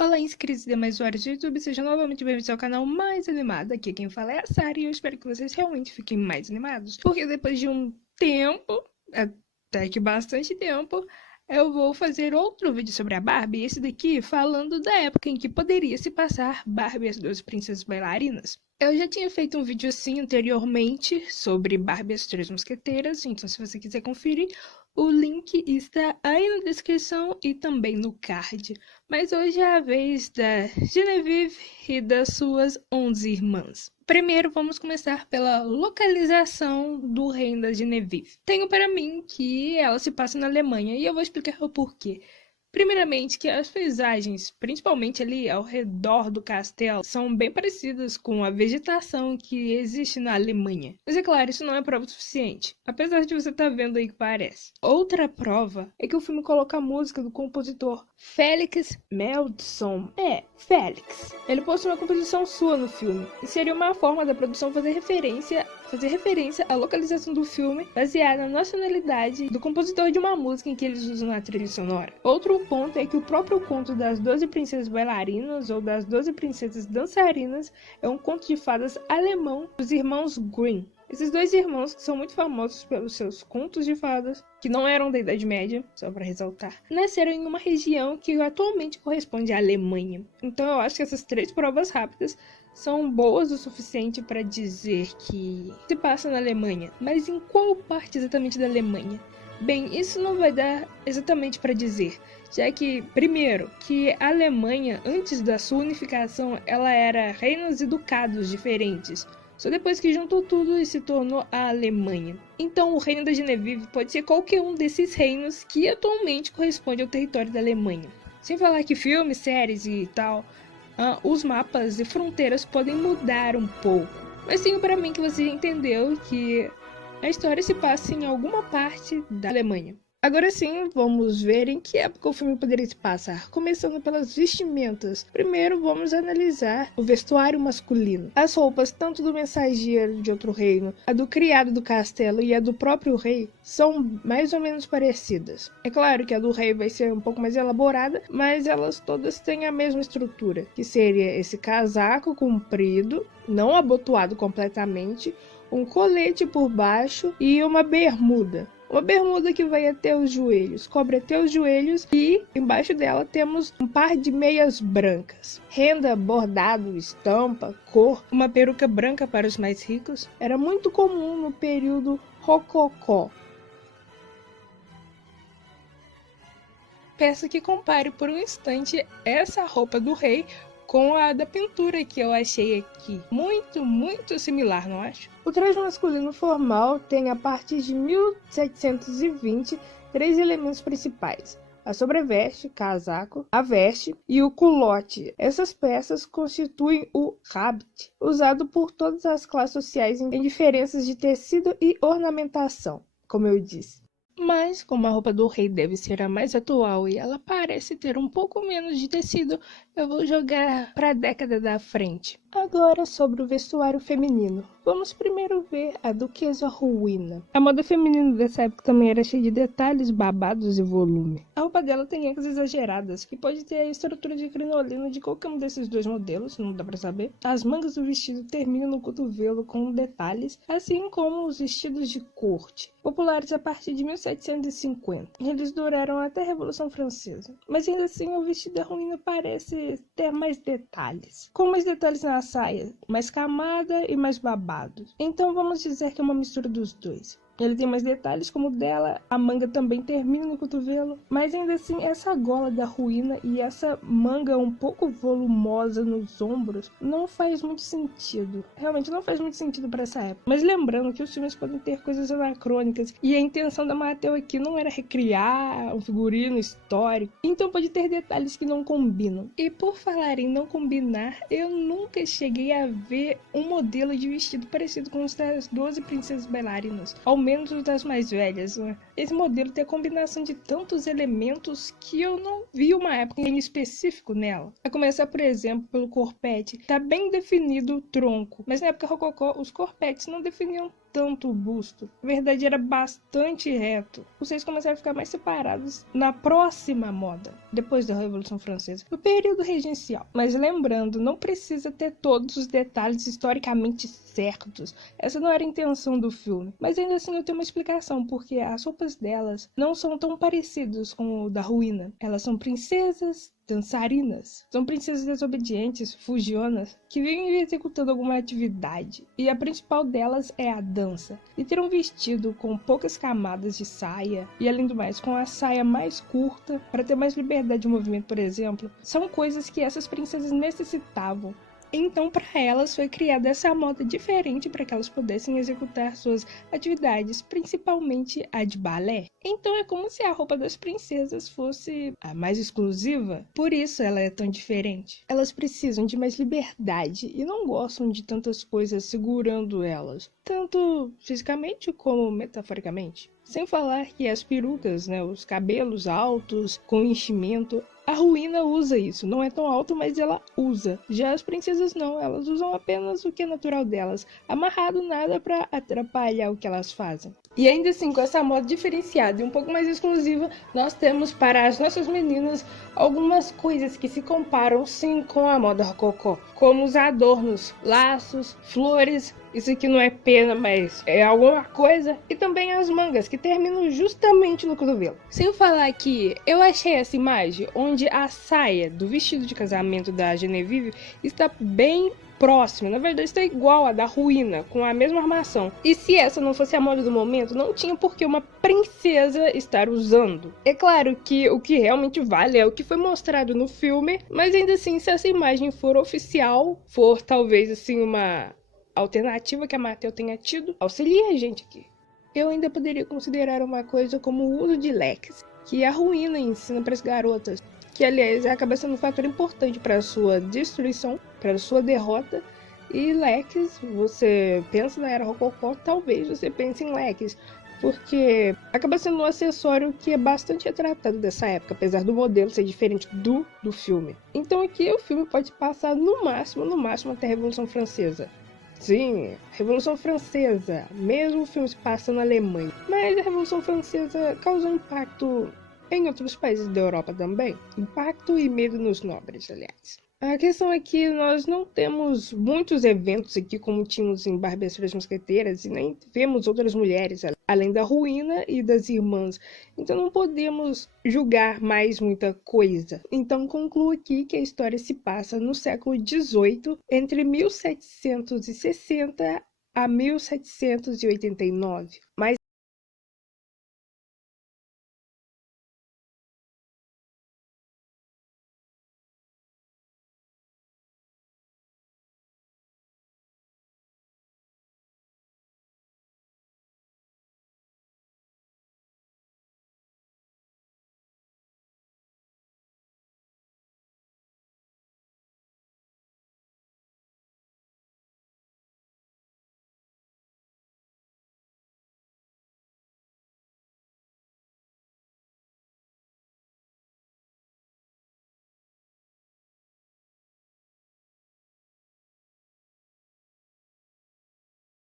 Olá, inscritos e demais usuários do YouTube, sejam novamente bem-vindos ao canal mais animado. Aqui quem fala é a Sara e eu espero que vocês realmente fiquem mais animados, porque depois de um tempo, até que bastante tempo, eu vou fazer outro vídeo sobre a Barbie, esse daqui falando da época em que poderia se passar Barbie e as 12 Princesas Bailarinas. Eu já tinha feito um vídeo assim anteriormente sobre Barbie e as Três Mosqueteiras, então se você quiser conferir, o link está aí na descrição e também no card. Mas hoje é a vez da Genevieve e das suas 11 irmãs. Primeiro, vamos começar pela localização do reino da Genevieve. Tenho para mim que ela se passa na Alemanha e eu vou explicar o porquê. Primeiramente, que as paisagens, principalmente ali ao redor do castelo, são bem parecidas com a vegetação que existe na Alemanha. Mas é claro, isso não é prova suficiente, apesar de você estar vendo aí que parece. Outra prova é que o filme coloca a música do compositor Felix Mendelssohn. Félix. Ele possui uma composição sua no filme, e seria uma forma da produção fazer referência à localização do filme baseada na nacionalidade do compositor de uma música em que eles usam na trilha sonora. Outro ponto é que o próprio conto das 12 princesas bailarinas ou das 12 princesas dançarinas é um conto de fadas alemão dos irmãos Grimm. Esses dois irmãos, que são muito famosos pelos seus contos de fadas, que não eram da Idade Média, só para ressaltar, nasceram em uma região que atualmente corresponde à Alemanha. Então eu acho que essas três provas rápidas são boas o suficiente para dizer que se passa na Alemanha. Mas em qual parte exatamente da Alemanha? Bem, isso não vai dar exatamente para dizer, já que, primeiro, que a Alemanha, antes da sua unificação, ela era reinos e ducados diferentes. Só depois que juntou tudo e se tornou a Alemanha. Então o reino da Genevieve pode ser qualquer um desses reinos que atualmente corresponde ao território da Alemanha. Sem falar que filmes, séries e tal, os mapas e fronteiras podem mudar um pouco. Mas tenho para mim que você entendeu que a história se passa em alguma parte da Alemanha. Agora sim, vamos ver em que época o filme poderia se passar, começando pelas vestimentas. Primeiro, vamos analisar o vestuário masculino. As roupas, tanto do mensageiro de outro reino, a do criado do castelo e a do próprio rei, são mais ou menos parecidas. É claro que a do rei vai ser um pouco mais elaborada, mas elas todas têm a mesma estrutura, que seria esse casaco comprido, não abotoado completamente, um colete por baixo e uma bermuda. Uma bermuda que vai até os joelhos, cobre até os joelhos e embaixo dela temos um par de meias brancas. Renda, bordado, estampa, cor, uma peruca branca para os mais ricos era muito comum no período rococó. Peço que compare por um instante essa roupa do rei com a da pintura que eu achei aqui. Muito similar, não acho? O traje masculino formal tem, a partir de 1720, três elementos principais: a sobreveste, casaco, a veste e o culotte. Essas peças constituem o habit, usado por todas as classes sociais em diferenças de tecido e ornamentação, como eu disse. Mas, como a roupa do rei deve ser a mais atual e ela parece ter um pouco menos de tecido, eu vou jogar para a década da frente. Agora sobre o vestuário feminino. Vamos primeiro ver a Duquesa Ruina. A moda feminina dessa época também era cheia de detalhes, babados e volume. A roupa dela tem ecas exageradas, que pode ter a estrutura de crinolina de qualquer um desses dois modelos, não dá pra saber. As mangas do vestido terminam no cotovelo com detalhes, assim como os vestidos de corte, populares a partir de 1750. Eles duraram até a Revolução Francesa. Mas ainda assim o vestido da Ruina parece ter mais detalhes. Com mais detalhes na saia, mais camada e mais babado. Então vamos dizer que é uma mistura dos dois. Ele tem mais detalhes como o dela, a manga também termina no cotovelo, mas ainda assim essa gola da Ruína e essa manga um pouco volumosa nos ombros não faz muito sentido. Realmente não faz muito sentido para essa época. Mas lembrando que os filmes podem ter coisas anacrônicas e a intenção da Mattel aqui não era recriar um figurino histórico, então pode ter detalhes que não combinam. E por falar em não combinar, eu nunca cheguei a ver um modelo de vestido parecido com os das 12 princesas bailarinas, ao menos os das mais velhas, né? Esse modelo tem a combinação de tantos elementos que eu não vi uma época em específico nela. A começar, por exemplo, pelo corpete. Tá bem definido o tronco, mas na época rococó os corpetes não definiam tanto o busto. Na verdade, era bastante reto. Os seios começaram a ficar mais separados na próxima moda, depois da Revolução Francesa, no período regencial. Mas lembrando, não precisa ter todos os detalhes historicamente certos. Essa não era a intenção do filme. Mas ainda assim eu tenho uma explicação, porque as roupas delas não são tão parecidas com o da Ruína. Elas são princesas dançarinas. São princesas desobedientes, fugionas, que vivem executando alguma atividade. E a principal delas é a dança. E ter um vestido com poucas camadas de saia, e além do mais, com a saia mais curta, para ter mais liberdade de movimento, por exemplo, são coisas que essas princesas necessitavam. Então, para elas, foi criada essa moda diferente para que elas pudessem executar suas atividades, principalmente a de balé. Então, é como se a roupa das princesas fosse a mais exclusiva, por isso ela é tão diferente. Elas precisam de mais liberdade e não gostam de tantas coisas segurando elas, tanto fisicamente como metaforicamente. Sem falar que as perucas, os cabelos altos, com enchimento, a Ruína usa isso. Não é tão alto, mas ela usa. Já as princesas não, elas usam apenas o que é natural delas, amarrado nada para atrapalhar o que elas fazem. E ainda assim, com essa moda diferenciada e um pouco mais exclusiva, nós temos para as nossas meninas algumas coisas que se comparam sim com a moda rococó, como os adornos, laços, flores. Isso aqui não é pena, mas é alguma coisa. E também as mangas, que terminam justamente no cotovelo. Sem falar que eu achei essa imagem onde a saia do vestido de casamento da Genevieve está bem próxima. Na verdade, está igual à da Ruína, com a mesma armação. E se essa não fosse a moda do momento, não tinha por que uma princesa estar usando. É claro que o que realmente vale é o que foi mostrado no filme, mas ainda assim, se essa imagem for oficial, for talvez assim uma alternativa que a Mattel tenha tido, auxilia a gente aqui. Eu ainda poderia considerar uma coisa como o uso de leques, que a Ruína ensina para as garotas, que aliás acaba sendo um fator importante para a sua destruição, para a sua derrota. E leques, você pensa na era rococó, talvez você pense em leques, porque acaba sendo um acessório que é bastante retratado dessa época, apesar do modelo ser diferente do filme. Então aqui o filme pode passar no máximo até a Revolução Francesa. Sim, Revolução Francesa, mesmo o filme se passa na Alemanha. Mas a Revolução Francesa causou impacto em outros países da Europa também. Impacto e medo nos nobres, aliás. A questão é que nós não temos muitos eventos aqui como tínhamos em Barbie e as Três Mosqueteiras e nem vemos outras mulheres além da Ruína e das irmãs. Então não podemos julgar mais muita coisa. Então concluo aqui que a história se passa no século XVIII, entre 1760 a 1789. Mas